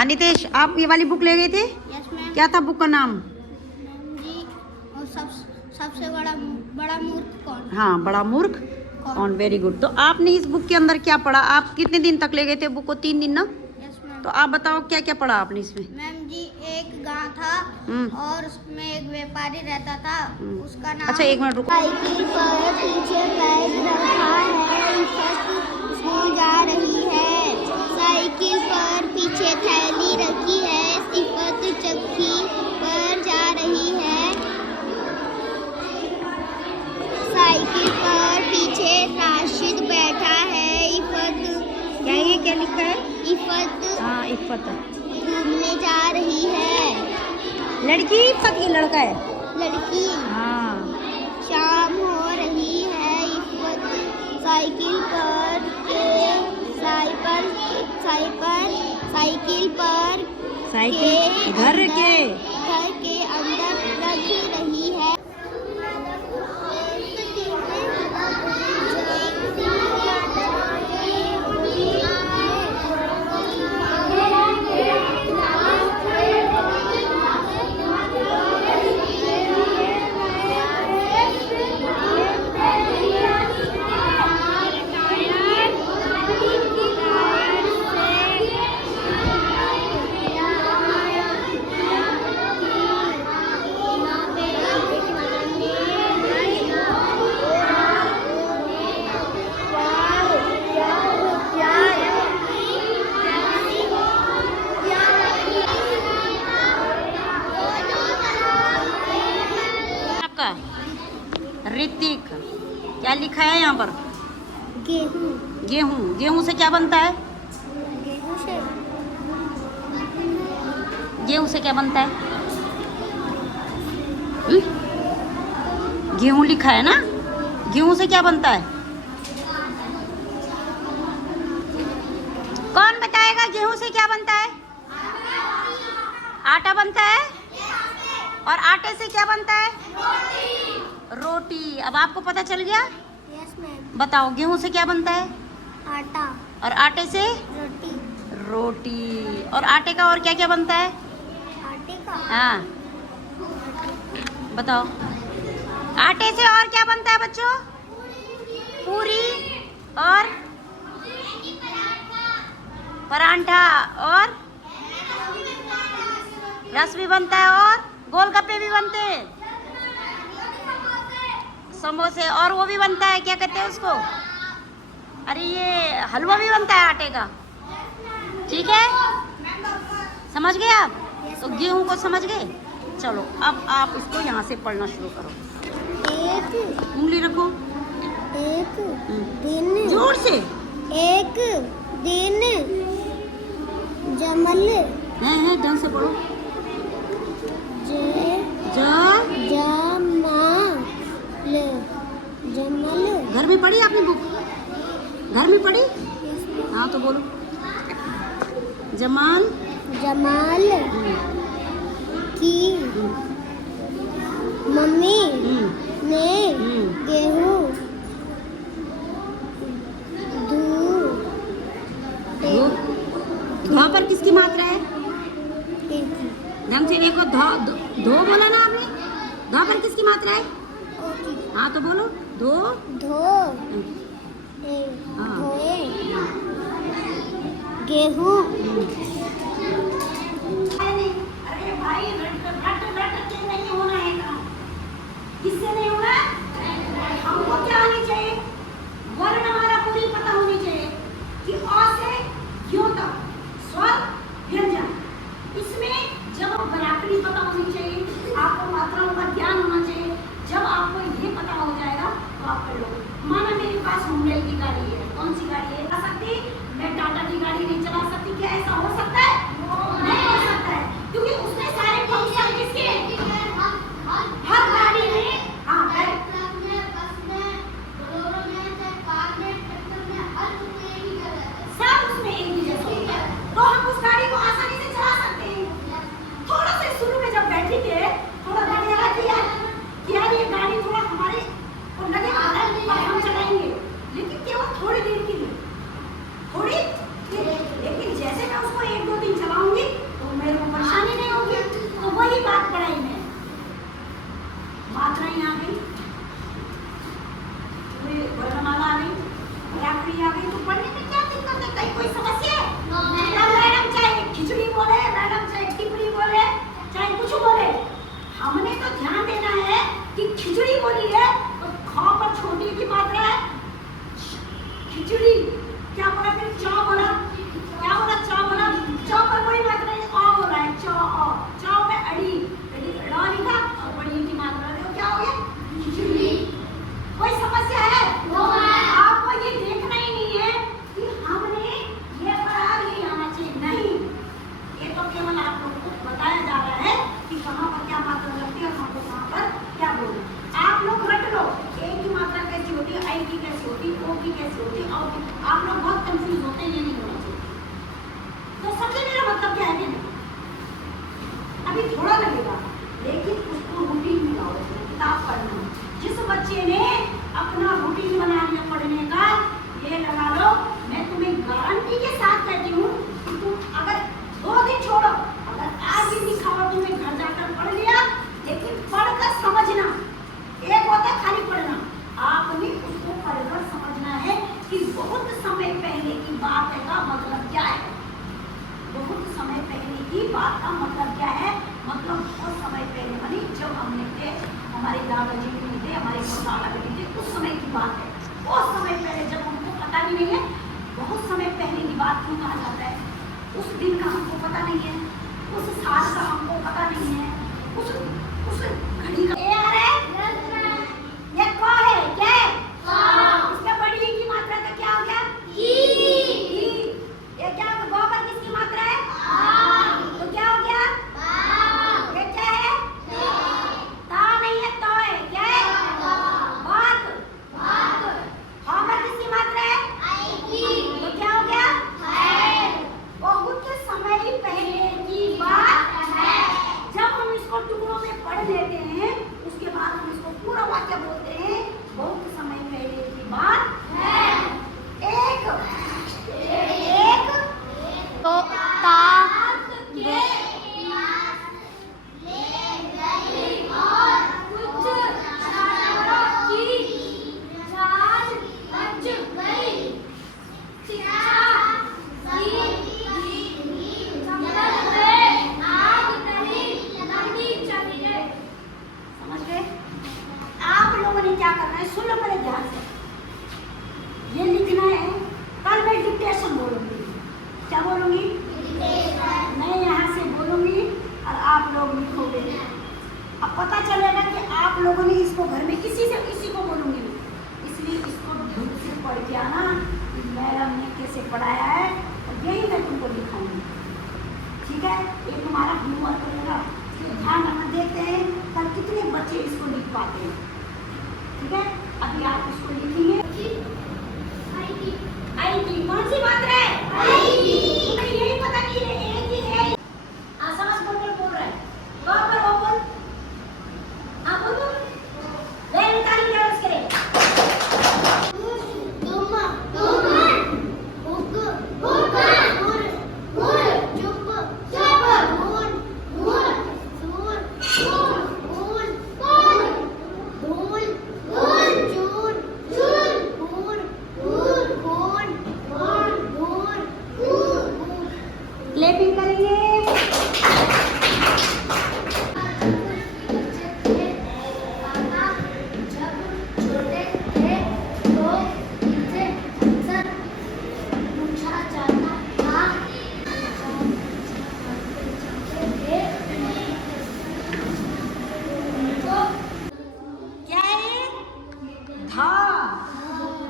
नितेश, आप ये वाली बुक ले गए थे? Yes ma'am. क्या था बुक का नाम? जी, और सबसे बड़ा मूर्ख कौन? हाँ, बड़ा मूर्ख कौन। Very good. तो आपने इस बुक के अंदर क्या पढ़ा? आप कितने दिन तक ले गए थे बुक को? 3 दिन ना? Yes ma'am. तो आप बताओ क्या क्या पढ़ा आपने इसमें? मैम जी, एक गांव था और उसमें एक व्यापारी रहता था। उसका नाम। अच्छा, 1 मिनट रुको। साइकिल पर पीछे बैग रखा है, इफ़त स्कूल जा रही है। साइकिल पर पीछे थैली रखी है, इफ़त चक्की पर जा रही है। साइकिल पर पीछे राशिद बैठा है, इफ़त क्या ये क्या लिखा है? इफ़त हाँ, इफ़त। घूमने जा रही है। लड़की इफ़त की लड़का है? लड़की। हाँ। शाम हो रही है, इफ़त साइकिल पर घर के अंदर रख रही है। आपका ऋतिक, क्या लिखा है यहाँ पर? गेहूं। गेहूं। गेहूं से क्या बनता है? गेहूं से क्या बनता है? गेहूं लिखा है ना? गेहूं से क्या बनता है? कौन बताएगा गेहूं से क्या बनता है? आटा बनता है। और आटे से क्या बनता है? रोटी। अब आपको पता चल गया? Yes ma'am. बताओ गेहूं से क्या बनता है? आटा। और आटे से? रोटी। रोटी। और आटे का और क्या क्या बनता है? आटे का। हाँ, बताओ। आटे से और क्या बनता है बच्चों? पूरी और परांठा और रस भी बनता है और गोलगप्पे भी बनते हैं, समोसे, और वो भी बनता है, क्या कहते हैं उसको? अरे ये हलवा भी बनता है आटे का। ठीक है, समझ गए आप? तो गेहूं को समझ गए। चलो अब आप इसको यहाँ से पढ़ना शुरू करो। एक उंगली रखो। दिन। जोर से। एक दिन जमल। है ढंग से पढ़ो। जमल। घर में पढ़ी आपने बुक? घर में पढ़ी? हाँ तो बोलो। जमाल की मम्मी ने गेहूं ध पर किसकी मात्रा है? ढंग से देखो। धो बोला ना आपने? ध पर किसकी मात्रा है? हाँ तो बोलो। धोए गेहूं। अरे भाई, रट के नहीं होना है काम। किससे नहीं होना? हमको क्या आनी चाहिए? वर्ण हमारा पूरी पता होनी चाहिए कि अ से क्यों तक स्वर व्यंजन। इसमें जब व्याकरण पता होनी चाहिए, आपको मात्राओं का ज्ञान होना चाहिए। जब आपको ये पता हो जाएगा तो आप कर लोगे। माना मेरे पास हुंडई की गाड़ी है। कौन सी गाड़ी है? चला सकती? मैं टाटा की गाड़ी नहीं चला सकती। क्या ऐसा हो सकता? आप लोग बहुत कंफ्यूज होते हैं, ये नहीं होना चाहिए। तो समझे मेरा मतलब क्या है कि नहीं? अभी थोड़ा लगेगा, लेकिन उसको रूटीन में लाओ, किताब पढ़ना। जिस बच्चे ने अपना रूटीन बना लिया पढ़ने का, ये लगा लो, मैं तुम्हें गारंटी के साथ कहती हूँ कि तुम अगर 2 दिन छोड़ो, अगर आज भी नहीं खाओ, तुमने घर जाकर पढ़ लिया, लेकिन पढ़कर समझना। एक होता है खाली पढ़ना, आपने उसको पढ़कर समझना है कि बहुत समय पहले की बात का मतलब क्या है। बहुत समय पहले की बात का मतलब क्या है? मतलब बहुत समय पहले, मानी जब हमने थे, हमारे दादाजी भी थे, हमारे दादा भी थे, उस समय की बात है। बहुत समय पहले, जब हमको पता भी नहीं है बहुत समय पहले की बात क्यों कहा जाता है। उस दिन का हमको पता नहीं है, उस साल का हमको पता नहीं है, उस घड़ी का ए आ रहा है, ये क है, क्या है? इसका बड़ी की मात्रा का क्या हो गया? ई। ये क्या हो गया? पर किसकी मात्रा है? तो क्या हो गया? ये क्या है? ता नहीं है, तो है, क्या है? बात। हाँ पर किसकी मात्रा है? तो क्या हो गया? बहुत समय पहले की बात है। जब हम इसको टुकड़ों में पढ़ लेते हैं, उसके बाद हम इसको पूरा वाक्य बोलते हैं, बहुत समय पहले की बात है। एक तो ता समझ गए? आप लोगों ने क्या करना है, सुन लो पहले ध्यान से। ये लिखना है, कल मैं डिक्टेशन बोलूंगी। क्या बोलूंगी? मैं यहाँ से बोलूंगी और आप लोग लिखोगे। अब पता चलेगा कि आप लोगों ने इसको घर में किसी को बोलूंगी, इसलिए इसको ढंग से पढ़ के आना कि मैडम ने कैसे पढ़ाया है, और यही मैं तुमको लिखाऊंगी। ठीक है? ये तुम्हारा होमवर्क रहेगा। तो ध्यान रखना, देखते हैं कल कितने बच्चे इसको लिख पाते हैं। ठीक है? अभी आप इसको लिखेंगे। आई की कौन सी मात्रा है? तुम्हें यही पता नहीं है, एक ही है। आसास बोल रहा है। वहाँ पर वो बोल। हाँ बोलो। ले निकाली क्या उसके? क्लैपिंग करेंगे। क्या है? धा।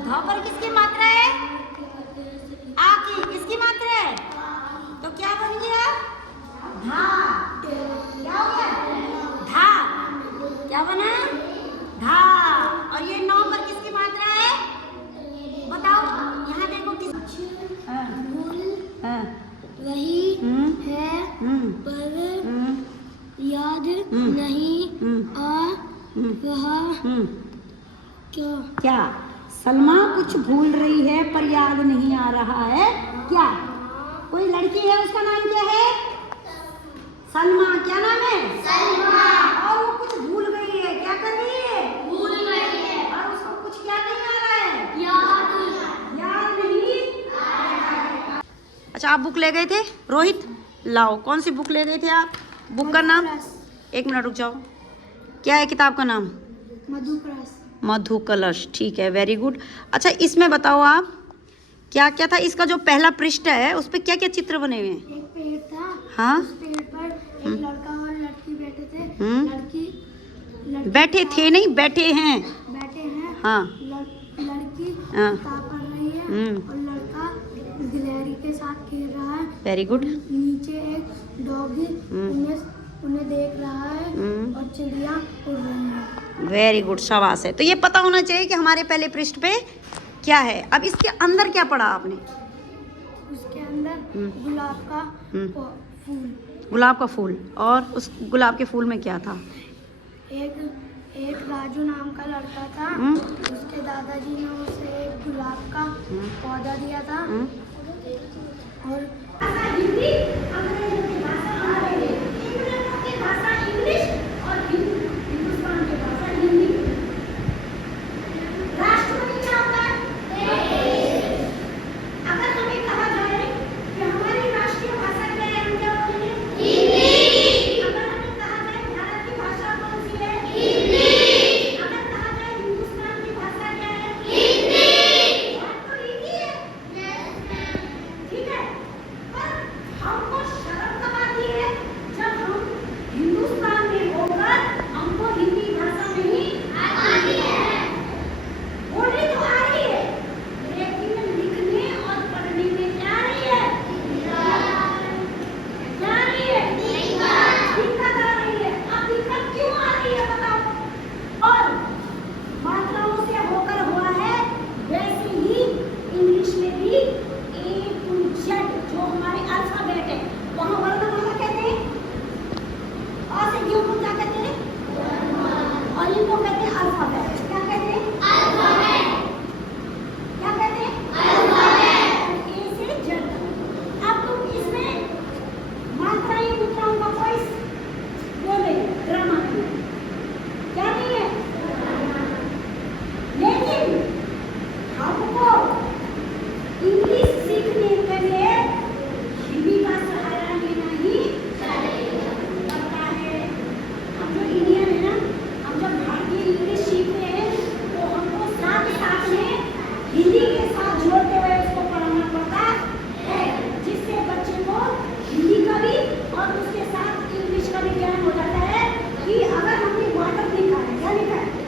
धा पर किसकी मात्रा है? आ की। किसकी मात्रा है? तो क्या बन गया? धा। क्या हो गया? धा। क्या बना? धा। और ये 9 पर किसकी मात्रा है? बताओ, यहाँ देखो किस। वही है पर याद नहीं आ रहा। क्या? सलमा कुछ भूल रही है पर याद नहीं आ रहा है। क्या? कोई लड़की है, उसका नाम क्या है? सलमा। क्या नाम है? सलमा। और वो कुछ भूल गई है। क्या कर रही है? भूल गई है। और उसको कुछ क्या नहीं आ रहा है? याद नहीं आ रहा है। अच्छा, आप बुक ले गए थे रोहित? लाओ, कौन सी बुक ले गए थे आप? बुक का नाम? एक मिनट रुक जाओ। क्या है किताब का नाम? मधु कलश। ठीक है, वेरी गुड। अच्छा, इसमें बताओ आप क्या क्या था? इसका जो पहला पृष्ठ है उस पे क्या क्या चित्र बने हुए हैं? एक पेड़ था। हाँ, उस पेड़ पर एक लड़का और लड़की बैठे थे। लड़की बैठे थे नहीं, बैठे हैं। बैठे हैं। हाँ। लड़की हाँ। किताब पढ़ रही है और लड़का गिलहरी के साथ खेल रहा है। Very good. नीचे एक डॉगी उन्हें देख रहा है और चिड़िया उड़ रही है। वेरी गुड, शाबाश है। तो ये पता होना चाहिए कि हमारे पहले पृष्ठ पे क्या है? अब इसके अंदर क्या पढ़ा आपने? उसके अंदर गुलाब का फूल। गुलाब का फूल। और उस गुलाब के फूल में क्या था? एक राजू नाम का लड़का था। उसके दादाजी ने उसे एक गुलाब का पौधा दिया था। और भाषा हिंदी, अंग्रेजों की भाषा अंग्रेजी, इंग्लैंडों की भाषा इंग्लिश और हिंदुस्तान की भाषा हिंदी। राष्ट्रपति क्या होता है? अगर हमें कहा जाए कि हमारी राष्ट्रीय भाषा क्या है, हम क्या बोलेंगे? हिंदी। अगर हमें कहा जाए भारत की भाषा कौन सी है? हिंदी। अगर कहा जाए हिंदुस्तान की भाषा क्या है? हिंदी। बात तो हिंदी है, ठीक है। पर हमको शर्म कब आती है? जब हम हिंदुस्तान में होकर हमको हिंदी भाषा नहीं आती है। बोलनी तो आ रही है, लेकिन लिखने और पढ़ने में क्या आ रही है? क्या आ रही है? दिक्कत आ रही है। अब दिक्कत क्यों आ रही है बताओ? और मात्राओं से होकर हुआ है, वैसे ही इंग्लिश में भी A to Z जो हमारे अल्फाबेट है, वहाँ वर्णमाला कहते हैं। अ से क्यों को क्या कहते हैं? और इनको कहते हैं अल्फाबेट। क्या कहते हैं? अल्फाबेट। क्या कहते हैं? अल्फाबेट। A से Z। अब तुम इसमें मात्राएं मुद्राओं का कोई वो नहीं, ड्रामा नहीं है। क्या नहीं है? लेकिन हमको इंग्लिश सीखने के लिए हिंदी का सहारा लेना ही पड़ता है। हम जो इंडियन है ना, हम जब भारतीय इंग्लिश सीखते हैं तो हमको साथ साथ में हिंदी के साथ जोड़ते हुए उसको पढ़ना पड़ता है, जिससे बच्चे को हिंदी का भी और उसके साथ इंग्लिश का भी ज्ञान हो जाता है कि अगर हमने वाटर लिखा है, क्या लिखा है?